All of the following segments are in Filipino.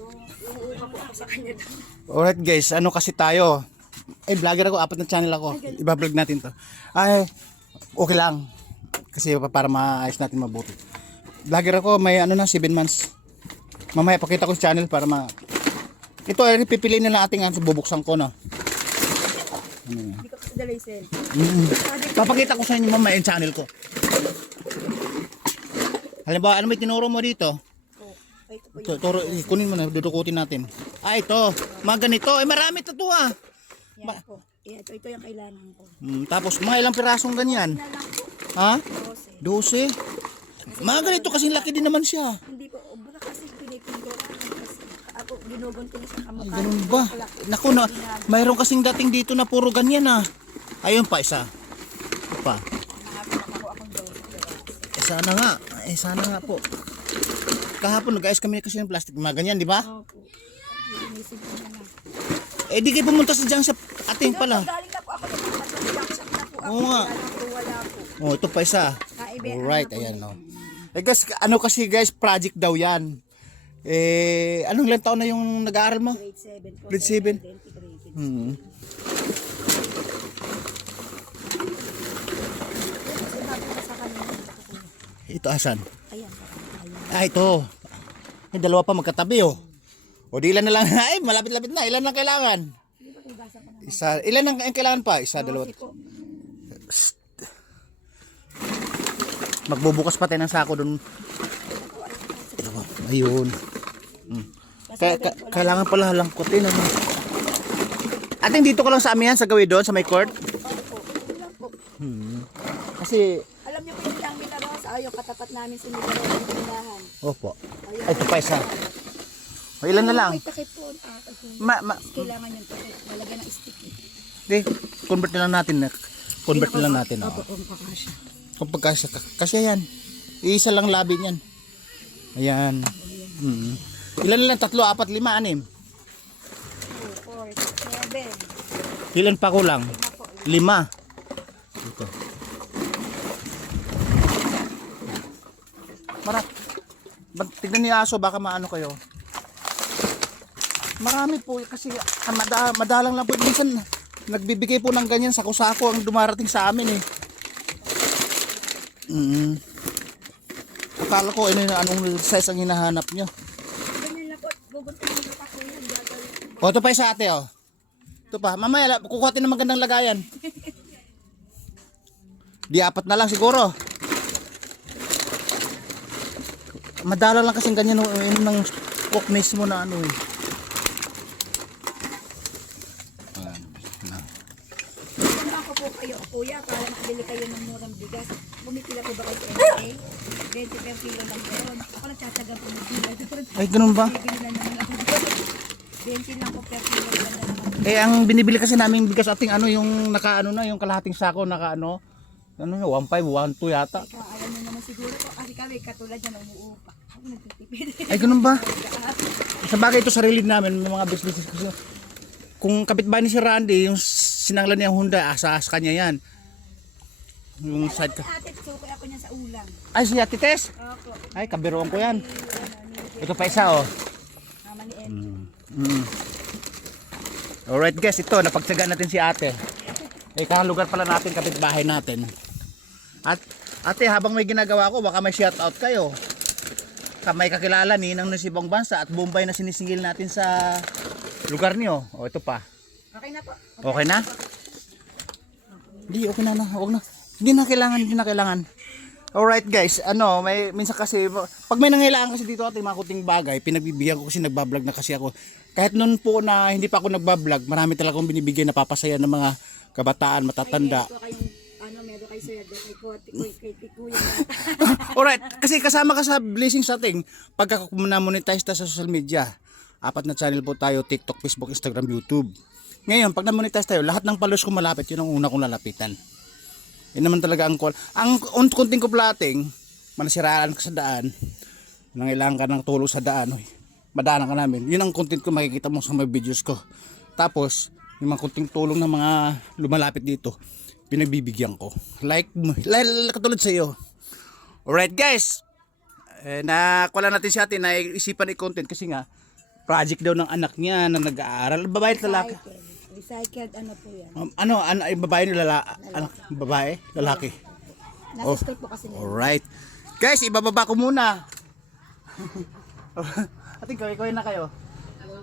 Uuha po ako sa kanya. Alright guys, ano kasi tayo? Vlogger ako, 4 na channel ako. Iba-vlog natin to. Ay, okay lang. Kasi para maayos natin mabuti. Vlogger ako, may ano na, 7 months. Mamaya pakita ko sa channel para ito ay pipiliin nila ating bubuksan ko na. Hindi ko kasi dala yung cell. Papakita ko sa inyo mamaya yung channel ko. Halimbawa, ano may tinuro mo dito? Ay, ito po Ito, turo, kunin mo na, dudukutin natin. Ito, mga ganito. Marami ito ah. yan po. Ito yung kailangan ko. Tapos, mga ilang pirasong ganyan? Na lang po. Ha? 12. 12? Mga ganito kasi laki din naman siya. Hindi po. Baka kasi pinipinto kasi ako ginugon ko na sa kamukha. Ay, ganun ba? Naku na, mayroon kasing dating dito na puro ganyan ah. Ayun pa, isa. Ito pa. Sana nga. Sana nga po. Kahapon nag-ayos kami kasi ng plastic. Mga ganyan, di ba? Opo. Inisip ko na lang. Di kayo pumunta sa junk shop ating pala. Galing na po ako ng junction na po ako. Oo nga. Wala po. Ito pa isa. Alright, ayan no. Guys, ano kasi guys, project daw yan. Anong ilang taon na yung nag-aaral mo? Grade 7 po. Grade 7? Integrated. Ito asan? Ayan. Ito. Yung dalawa pa magkatabi oh. O di ilan na lang. Ay, malapit-lapit na. Ilan lang kailangan? Isa. Ilan ang kailangan pa? Isa, dalawa. Magbubukas pa tayo ng sako dun. Ito ba? Ayun. Kailangan pala halangkutin. Ano? Ating dito ka lang sa amin yan, sa gawin doon, sa may court? Kasi... Alam niyo po yung lang Milaros, yung katapat namin sa Milaros, yung tindahan. Opo. Ay, ito pa isa. O, ilan na lang? May takip po. Kailangan yung takip. Malagyan ng stick. Di, convert na lang natin. Convert na lang natin. Opo, kung kakasya. Kung pagkasya, kasi yan. Iisa lang labi niyan. Ayan. Ilan na lang? 3, 4, 5, 6. 2, 4, 7. Ilan pa kulang? 5. Ito. Tignan niyo aso, baka maano kayo. Marami po kasi madalang lang po. Minsan nagbibigay po ng ganyan sako-sako ang dumarating sa amin eh. Akala ko anong size ang hinahanap nyo. Ganyan lang po. Guguntin mo pa po yan. O ito pa isa ate oh. Ito pa. Mamaya kukuhatin ng magandang lagayan. Di 4 na lang siguro. Madala lang kasing ganyan yung ng cook mismo na ano eh. Saan ko po kayo, kuya, para makabili kayo ng murang bigas. Bumipila po ba kayo sa NA? 20 per kilo lang po yun. Ako nagtatagal po ng bigas. Ay ganun ba? Bibili na naman ako. 20 lang po per kilo lang naman. Ang binibili kasi namin bigas ating ano yung nakaano na yung kalahating sako nakaano. Ano 1.5, 1.2 yata. Alam niyo naman siguro po kasi kami katulad yan umuupa. Ako nagtitipid. Ay ganun ba? Sa bagay ito sarili namin mga business kasi kung kapitbahay ni si Randy yung sinanglan niya Honda sa kanya yan. Yung side ka. Ate, sukoy ako niyan sa ulang. Ay si Ate Tess. Ako. Ay kabiruan ko yan. Ito pa isa oh. Mama ni Ed. Alright guys, ito napagtsagaan natin si ate. Kalugar pala natin kapitbahay natin. At ate, habang may ginagawa ko, baka may shout out kayo. May kakilala ni ng nasibang bansa at Bombay na sinisingil natin sa lugar niyo. O ito pa. Okay na po. Okay na? Hindi, okay na. Huwag na. Hindi na kailangan. Alright guys, may minsan kasi pag may nangailangan kasi dito ating mga kuting bagay, pinagbibigyan ko kasi nagbablog na kasi ako. Kahit noon po na hindi pa ako nagbablog, marami talaga akong binibigyan na papasaya ng mga kabataan, matatanda. Meron kayo sir, kay Kuya. Alright, kasi kasama ka sa blessing sa ating pagka na-monetize ta sa social media. 4 na channel po tayo, TikTok, Facebook, Instagram, YouTube. Ngayon, pag na-monetize tayo, lahat ng followers ko malapit, yun ang una kong lalapitan. Yun naman talaga ang call. Ang kunting ko plating, manasiraan ka sa daan, nangailangan ka ng tulong sa daan, madaanan ka namin. Yun ang content ko, makikita mo sa mga videos ko. Tapos, yung mga kunting tulong ng mga lumalapit dito, pinagbibigyan ko. Like katulad sa iyo. Alright guys, nakuha natin si atin na isipan i-content kasi nga, project daw ng anak niya na nag-aaral. Babae at lalaki? Recycled ano po yan. Ano, ay babae ni anak, babae, lalaki. Nasa store po kasi nila. Alright. Guys, ibababa ko muna. Ating kawin na kayo.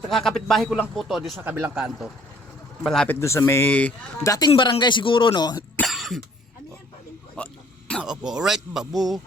Kakapit bahay ko lang po to dito sa kabilang kanto. Malapit doon sa may dating barangay siguro, no? Ano yan pa din po? Opo, alright, babu.